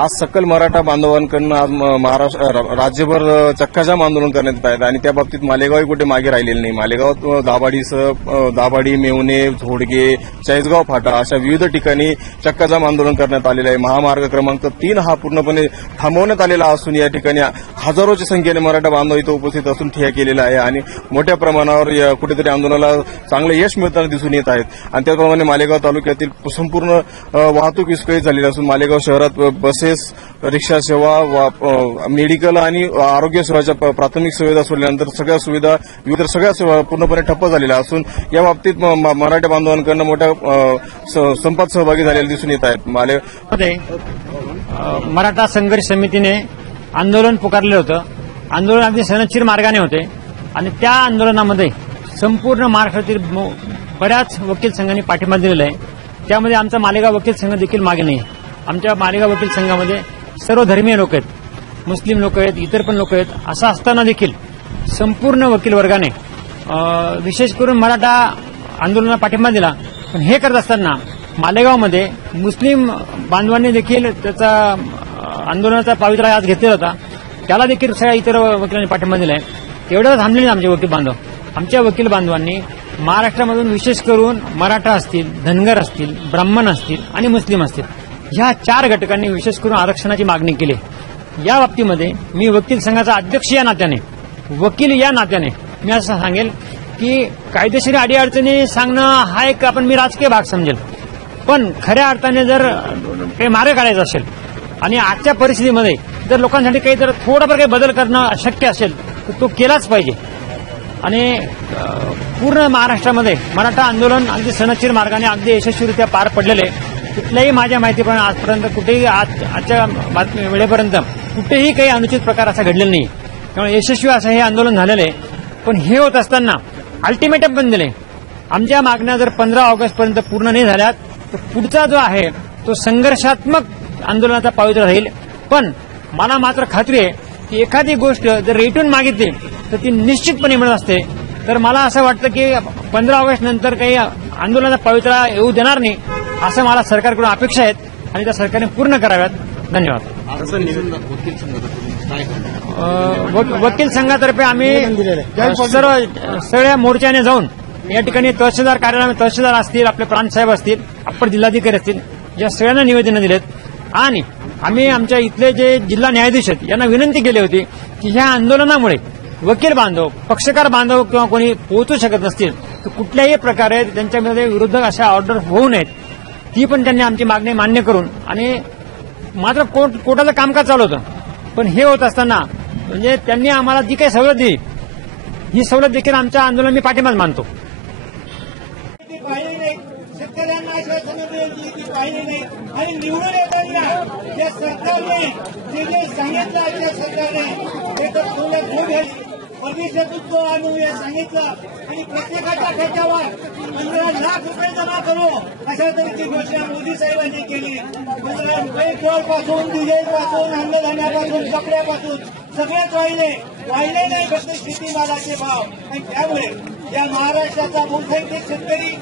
आज सकल मराठा बांधवांकडून आज महाराष्ट्र राज्यभर चक्काजाम आंदोलन करण्यात येत आहेत. आणि त्या बाबतीत मालेगावही कुठे मागे राहिलेले नाही. मालेगावात अ, दाभाडीसह दाभाडी मेवणे झोडगे चाळीसगाव फाटा अशा विविध ठिकाणी चक्काजाम आंदोलन करण्यात आलेलं आहे. महामार्ग क्रमांक तीन हा पूर्णपणे थांबवण्यात आलेला असून या ठिकाणी हजारोच्या संख्येने मराठा बांधव इथं उपस्थित असून ठिया केलेला आहे. आणि मोठ्या प्रमाणावर कुठेतरी आंदोलनाला चांगलं यश मिळताना दिसून येत आहेत. आणि त्याचप्रमाणे मालेगाव तालुक्यातील संपूर्ण वाहतूक विस्कळीत झालेली असून मालेगाव शहरात बसेस रिक्षा सेवा मेडिकल आणि आरोग्य सेवाच्या प्राथमिक सुविधा सोडल्यानंतर सगळ्या सुविधा इतर सगळ्या सेवा पूर्णपणे ठप्प झालेल्या असून या बाबतीत म- म- मराठा बांधवांकडून मोठ्या स- संपात सहभागी झालेले दिसून येत आहेत. माले मराठा संघर्ष समितीने आंदोलन पुकारलं होतं. आंदोलन अगदी सनदशीर मार्गाने होते. आणि त्या आंदोलनामध्ये संपूर्ण महाराष्ट्रातील बऱ्याच वकील संघांनी पाठिंबा दिलेला आहे. त्यामध्ये आमचा मालेगाव वकील संघ देखील मागे नाही. आमच्या मालेगाव वकील संघामध्ये सर्व धर्मीय लोक आहेत मुस्लिम लोक आहेत इतर पण लोक आहेत असं असताना देखील संपूर्ण वकील वर्गाने विशेष करून मराठा आंदोलनाला पाठिंबा दिला. पण हे करत असताना मालेगावमध्ये मुस्लिम बांधवांनी देखील त्याचा आंदोलनाचा पावित्रा आज घेतलेला होता. त्याला देखील सगळ्या इतर वकिलांनी पाठिंबा दिला आहे एवढं थांबले नाही आमचे वकील बांधव. आमच्या वकील बांधवांनी महाराष्ट्रामधून विशेष करून मराठा असतील धनगर असतील ब्राह्मण असतील आणि मुस्लिम असतील. ह्या चार घटकांनी विशेष करून आरक्षणाची मागणी केली. या बाबतीमध्ये मी वकील संघाचा अध्यक्ष या नात्याने. वकील या नात्याने मी असं सांगेल की कायदेशीर अडीअडचणी सांगणं हा एक आपण मी राजकीय भाग समजेल. पण खऱ्या अर्थाने जर काही मार्ग काढायचा असेल आणि आजच्या परिस्थितीमध्ये जर लोकांसाठी काही जर थोडाफार काही बदल करणं शक्य असेल तर तो केलाच पाहिजे. आणि पूर्ण महाराष्ट्रामध्ये मराठा आंदोलन अगदी सणशीर मार्गाने अगदी यशस्वीरित्या पार पडलेले आहे. कुठल्याही माझ्या माहितीप्रमाणे आजपर्यंत कुठेही आज आजच्या बातमी वेळेपर्यंत कुठेही काही अनुचित प्रकार असा घडलेला नाही. त्यामुळे यशस्वी असं हे आंदोलन झालेलं आहे. पण हे होत असताना अल्टिमेटम पण दिले. आमच्या मागण्या जर पंधरा ऑगस्ट पर्यंत पूर्ण नाही झाल्यात तर पुढचा जो आहे तो संघर्षात्मक आंदोलनाचा पावित्र्य राहील. पण मला मात्र खात्री आहे की एखादी गोष्ट जर रेटून मागितली तर ती निश्चितपणे मिळत असते. तर मला असं वाटतं की पंधरा ऑगस्ट नंतर काही आंदोलनाचा पवित्रा येऊ देणार नाही. असं मला सरकारकडून अपेक्षा आहेत आणि त्या सरकारने पूर्ण कराव्यात. धन्यवाद. वकील संघातर्फे आम्ही सर्व सगळ्या मोर्चाने जाऊन या ठिकाणी तहसीलदार कार्यालय तहसीलदार असतील आपले प्रांतसाहेब असतील अप्पर जिल्हाधिकारी असतील या सगळ्यांना निवेदनं दिलेत. आणि आम्ही आमच्या इथले जे जिल्हा न्यायाधीश आहेत यांना विनंती केली होती की ह्या आंदोलनामुळे वकील बांधव पक्षकार बांधव किंवा कोणी पोहोचू शकत नसतील तर कुठल्याही प्रकारे त्यांच्यामध्ये विरुद्ध अशा ऑर्डर होऊ नयेत. ती पण त्यांनी आमची मागणी मान्य करून आणि मात्र कोर्ट कोर्टाचं कामकाज चालू होतं. पण हे होत असताना म्हणजे त्यांनी आम्हाला जी काही सवलत दिली ही सवलत देखील आमच्या आंदोलन मी पाठिंबाच मानतो. शेतकऱ्यांना आश्वासनं द्यायची ती पाहिली नाही. आणि निवडून येताना या सरकारने जे जे सांगितलं आजच्या सरकारने ते तर फुलं घेऊन परदेशातून तो आणू हे सांगितलं. आणि प्रत्येकाच्या खात्यावर पंधरा लाख रुपये जमा करू. अशा तऱ्हेची घोषणा मोदी साहेबांनी केली. पंधरा पासून डिझेल पासून अन्नधान्यापासून कपड्यापासून सगळेच वाहिले. वाहिले नाही फक्त शेतीमालाचे भाव. आणि त्यामुळे या महाराष्ट्राचा बहुसंख्य शेतकरी